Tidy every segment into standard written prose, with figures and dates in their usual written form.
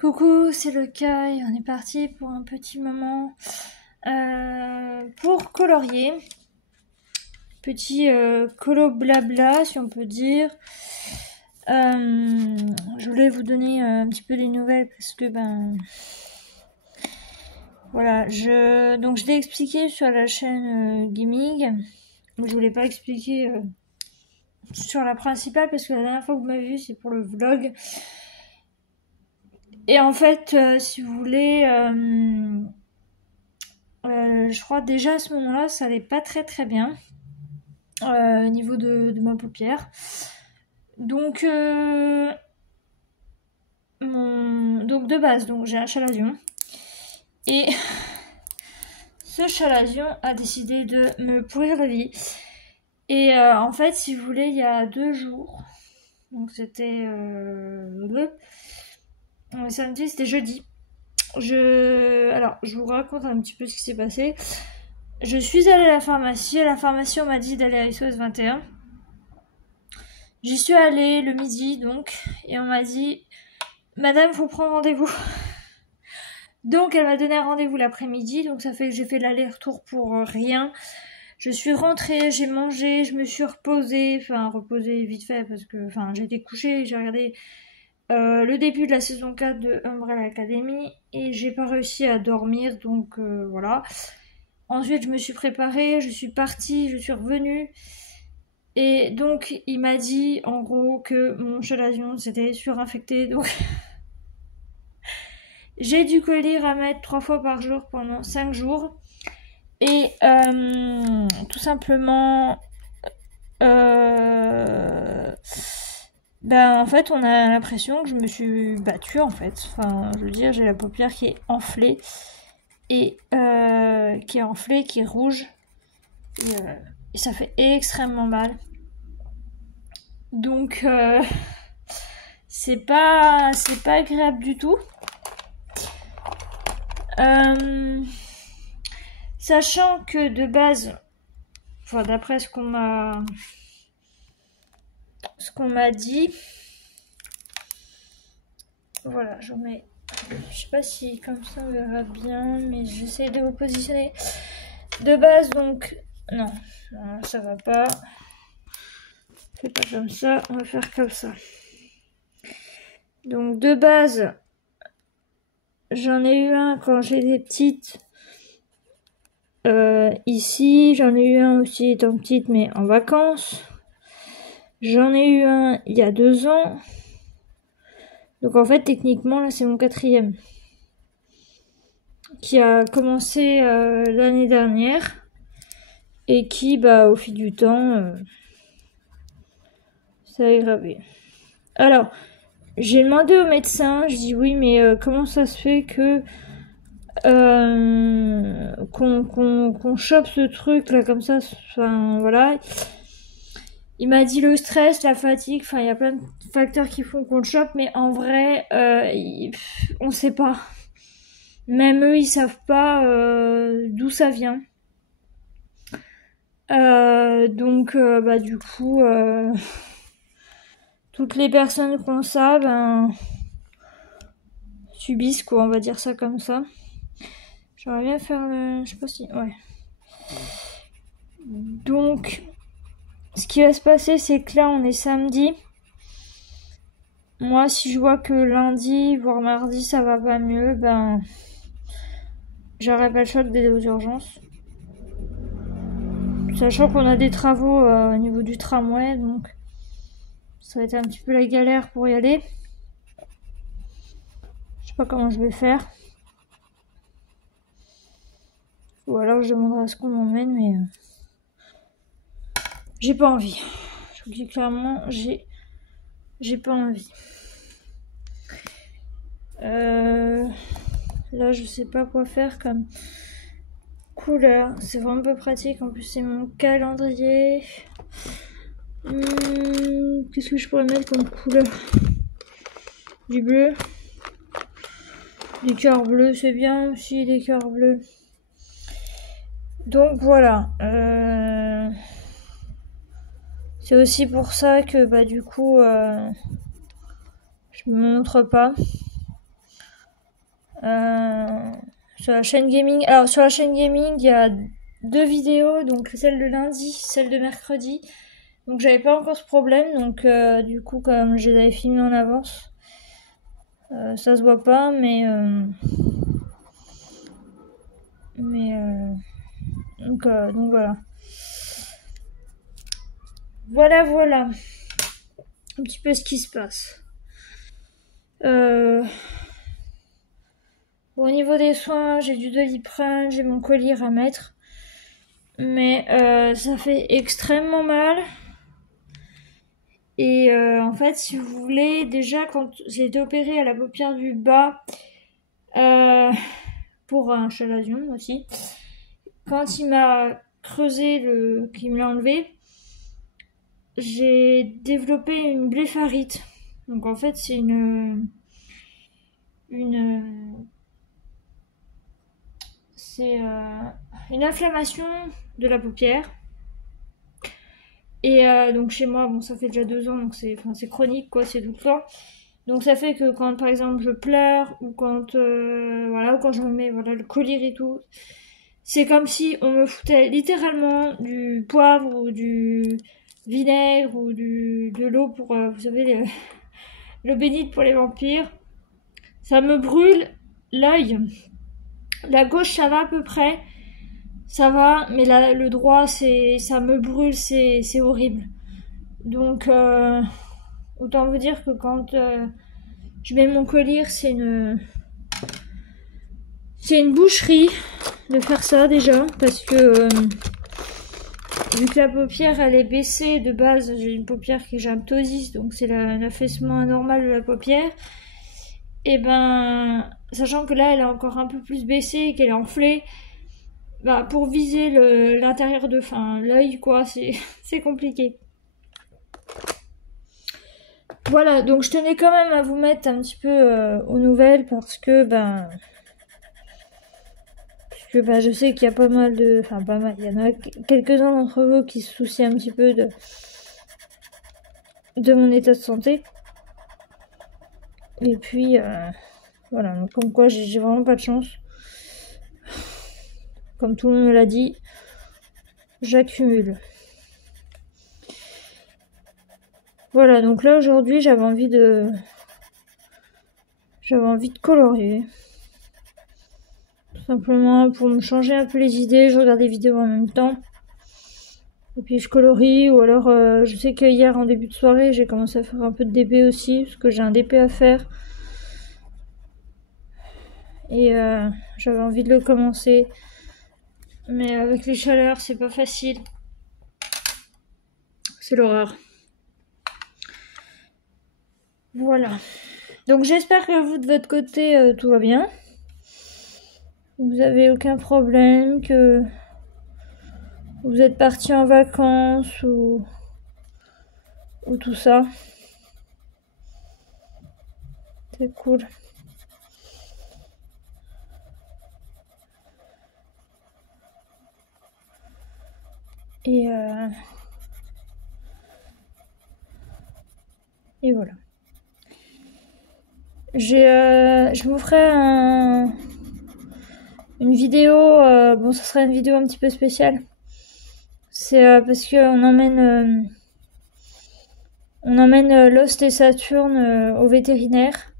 Coucou, c'est le Kai, on est parti pour un petit moment pour colorier. Petit colo blabla, si on peut dire. Je voulais vous donner un petit peu des nouvelles parce que voilà, donc je l'ai expliqué sur la chaîne Gaming. Je voulais pas expliquer sur la principale parce que la dernière fois que vous m'avez vu c'est pour le vlog. Et en fait, si vous voulez, je crois déjà à ce moment-là, ça allait pas très bien au niveau de ma paupière. Donc, donc de base, donc j'ai un chaladion. Et ce chaladion a décidé de me pourrir la vie. Et en fait, si vous voulez, il y a 2 jours, donc c'était samedi, c'était jeudi. Alors, je vous raconte un petit peu ce qui s'est passé. Je suis allée à la pharmacie. À la pharmacie, on m'a dit d'aller à SOS 21. J'y suis allée le midi, donc, et on m'a dit, Madame, faut prendre rendez-vous. Donc, elle m'a donné un rendez-vous l'après-midi. Donc, ça fait que j'ai fait l'aller-retour pour rien. Je suis rentrée, j'ai mangé, je me suis reposée. Enfin, reposée vite fait parce que, j'ai été couchée, j'ai regardé le début de la saison 4 de Umbrella Academy et j'ai pas réussi à dormir, donc voilà. Ensuite, je me suis préparée, je suis partie, je suis revenue. Et donc, il m'a dit, en gros, que mon chaladion s'était surinfecté, donc... J'ai du collyre à mettre 3 fois par jour pendant 5 jours. Et tout simplement... en fait, on a l'impression que je me suis battue, en fait. Enfin, je veux dire, j'ai la paupière qui est enflée. Et qui est rouge. Et ça fait extrêmement mal. Donc, c'est pas agréable du tout. Sachant que de base, enfin, d'après ce qu'on m'a dit, voilà, je mets, je sais pas si comme ça on verra bien, mais j'essaie de vous positionner. De base, donc, non, ça va pas. C'est pas comme ça, on va faire comme ça. Donc de base, j'en ai eu un quand j'étais petite. Ici, j'en ai eu un aussi étant petite, mais en vacances. J'en ai eu un il y a 2 ans. Donc en fait, techniquement, là, c'est mon 4e. Qui a commencé l'année dernière. Et qui, au fil du temps, ça a aggravé. Alors, j'ai demandé au médecin, je dis oui, mais comment ça se fait que qu'on chope ce truc là comme ça, enfin voilà. Il m'a dit le stress, la fatigue, enfin il y a plein de facteurs qui font qu'on le chope, mais en vrai on sait pas. Même eux ils savent pas d'où ça vient. Donc du coup toutes les personnes qu'on ça subissent quoi, on va dire ça comme ça. J'aimerais bien faire le... Je sais pas si... Ouais. Donc, ce qui va se passer, c'est que là, on est samedi. Moi, si je vois que lundi, voire mardi, ça va pas mieux, j'aurai pas le choix d'aller aux urgences. Sachant qu'on a des travaux au niveau du tramway, donc ça va être un petit peu la galère pour y aller. Je sais pas comment je vais faire. Ou alors je demanderai à ce qu'on m'emmène, mais j'ai pas envie. Je vous dis clairement, j'ai pas envie. Là, je sais pas quoi faire comme couleur. C'est vraiment pas pratique. En plus, c'est mon calendrier. Qu'est-ce que je pourrais mettre comme couleur? Du bleu. Des cœurs bleus, c'est bien aussi, des cœurs bleus. Donc voilà. C'est aussi pour ça que du coup je me montre pas. sur la chaîne gaming. Alors sur la chaîne gaming, il y a 2 vidéos, donc celle de lundi, celle de mercredi. Donc j'avais pas encore ce problème, donc du coup comme je les avais filmés en avance, ça se voit pas, mais donc voilà. Voilà un petit peu ce qui se passe. Bon, au niveau des soins, j'ai du Doliprane, j'ai mon collier à mettre, mais ça fait extrêmement mal. Et en fait, si vous voulez, déjà quand j'ai été opérée à la paupière du bas, pour un chalazion aussi, quand il m'a creusé, qu'il me l'a enlevé, j'ai développé une blépharite. Donc en fait, c'est c'est une inflammation de la paupière. Et donc chez moi, bon, ça fait déjà 2 ans, donc c'est chronique, quoi, c'est tout le temps. Donc ça fait que quand par exemple je pleure ou quand voilà, ou quand je me mets voilà le collier et tout, c'est comme si on me foutait littéralement du poivre ou du vinaigre ou de l'eau pour vous savez l'eau bénite pour les vampires. Ça me brûle l'œil. La gauche ça va à peu près, ça va, mais là le droit ça me brûle, c'est horrible. Donc autant vous dire que quand je mets mon collier, c'est une boucherie de faire ça déjà, parce que vu que la paupière elle est baissée de base, j'ai une paupière qui est jamtosis, donc c'est l'affaissement anormal de la paupière. Et ben, sachant que là elle est encore un peu plus baissée et qu'elle est enflée, bah pour viser l'intérieur de l'œil quoi, c'est compliqué. Voilà, donc je tenais quand même à vous mettre un petit peu aux nouvelles parce que je sais qu'il y a pas mal il y en a quelques-uns d'entre vous qui se soucient un petit peu de mon état de santé. Et puis voilà, donc comme quoi j'ai vraiment pas de chance. Comme tout le monde me l'a dit, j'accumule. Voilà, donc là aujourd'hui j'avais envie de colorier. Tout simplement pour me changer un peu les idées, je regarde des vidéos en même temps. Et puis je colorie, ou alors je sais que hier en début de soirée j'ai commencé à faire un peu de DP aussi, parce que j'ai un DP à faire. Et j'avais envie de le commencer. Mais avec les chaleurs c'est pas facile. C'est l'horreur. Voilà. Donc j'espère que vous de votre côté tout va bien. Vous avez aucun problème, que vous êtes partis en vacances ou tout ça. C'est cool. Et voilà. Je vous ferai une vidéo, bon ça sera une vidéo un petit peu spéciale. C'est parce que on emmène Lost et Saturne au vétérinaire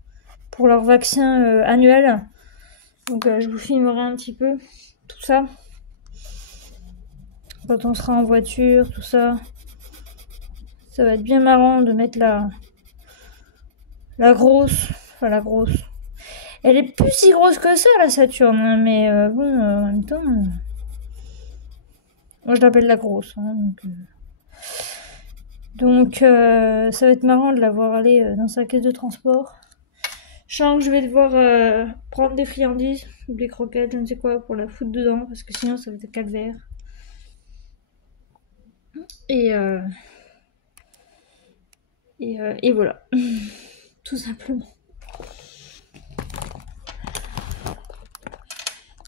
pour leur vaccin annuel. Donc je vous filmerai un petit peu tout ça. Quand on sera en voiture, tout ça. Ça va être bien marrant de mettre la grosse. Enfin la grosse. Elle est plus si grosse que ça la Saturne, hein, mais bon en même temps. Moi je l'appelle la grosse. Hein, donc ça va être marrant de la voir aller dans sa caisse de transport. Je sens que je vais devoir prendre des friandises ou des croquettes, je ne sais quoi, pour la foutre dedans, parce que sinon ça va être calvaire. Et voilà. Tout simplement.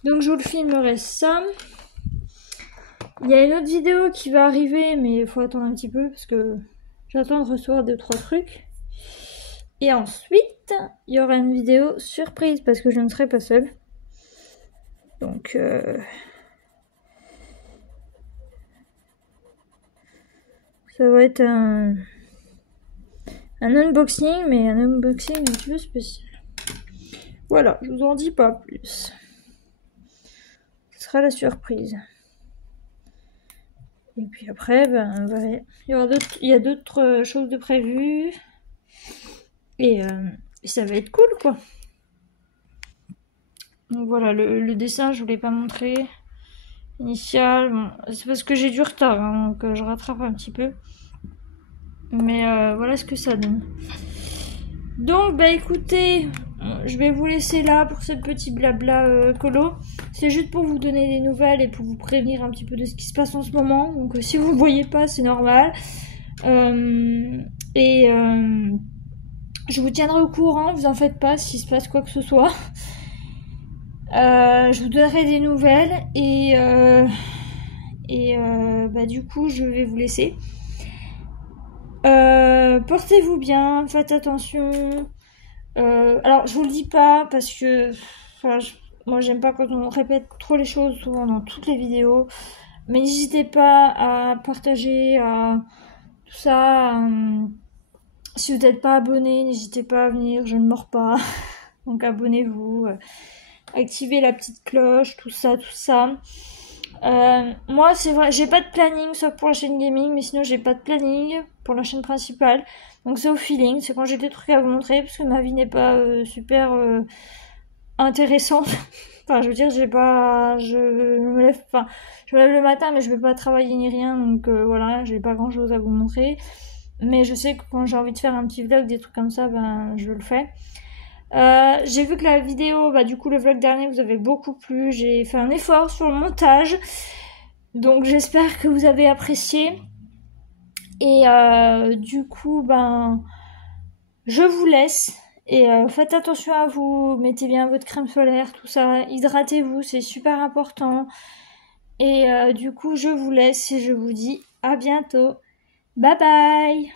Donc je vous le filmerai ça. Il y a une autre vidéo qui va arriver, mais il faut attendre un petit peu parce que j'attends de recevoir 2-3 trucs. Et ensuite, suite, il y aura une vidéo surprise parce que je ne serai pas seule. Donc, ça va être un unboxing, mais un unboxing un petit peu spécial. Voilà, je vous en dis pas plus. Ce sera la surprise. Et puis après, ben, voilà, il y a d'autres choses de prévues. Et ça va être cool, quoi. Donc voilà, le dessin, je voulais pas montrer. Initial, bon, c'est parce que j'ai du retard, hein, donc je rattrape un petit peu. Mais voilà ce que ça donne. Donc, bah écoutez, je vais vous laisser là pour ce petit blabla colo. C'est juste pour vous donner des nouvelles et pour vous prévenir un petit peu de ce qui se passe en ce moment. Donc si vous ne voyez pas, c'est normal. Je vous tiendrai au courant, vous en faites pas s'il se passe quoi que ce soit. Je vous donnerai des nouvelles bah du coup je vais vous laisser. Portez-vous bien, faites attention. Alors je vous le dis pas parce que moi j'aime pas quand on répète trop les choses souvent dans toutes les vidéos. Mais n'hésitez pas à partager tout ça. Si vous n'êtes pas abonné, n'hésitez pas à venir, je ne mords pas. Donc abonnez-vous, activez la petite cloche, tout ça, tout ça. Moi c'est vrai, j'ai pas de planning sauf pour la chaîne gaming, mais sinon j'ai pas de planning pour la chaîne principale. Donc c'est au feeling, c'est quand j'ai des trucs à vous montrer parce que ma vie n'est pas super intéressante. Enfin je veux dire je me lève le matin mais je vais pas travailler ni rien, donc voilà, j'ai pas grand chose à vous montrer. Mais je sais que quand j'ai envie de faire un petit vlog, des trucs comme ça, ben je le fais. J'ai vu que la vidéo, du coup le vlog dernier vous avez beaucoup plu, j'ai fait un effort sur le montage, donc j'espère que vous avez apprécié. Et du coup je vous laisse et faites attention à vous, mettez bien votre crème solaire, tout ça, hydratez-vous, c'est super important. Et du coup je vous laisse et je vous dis à bientôt, bye bye.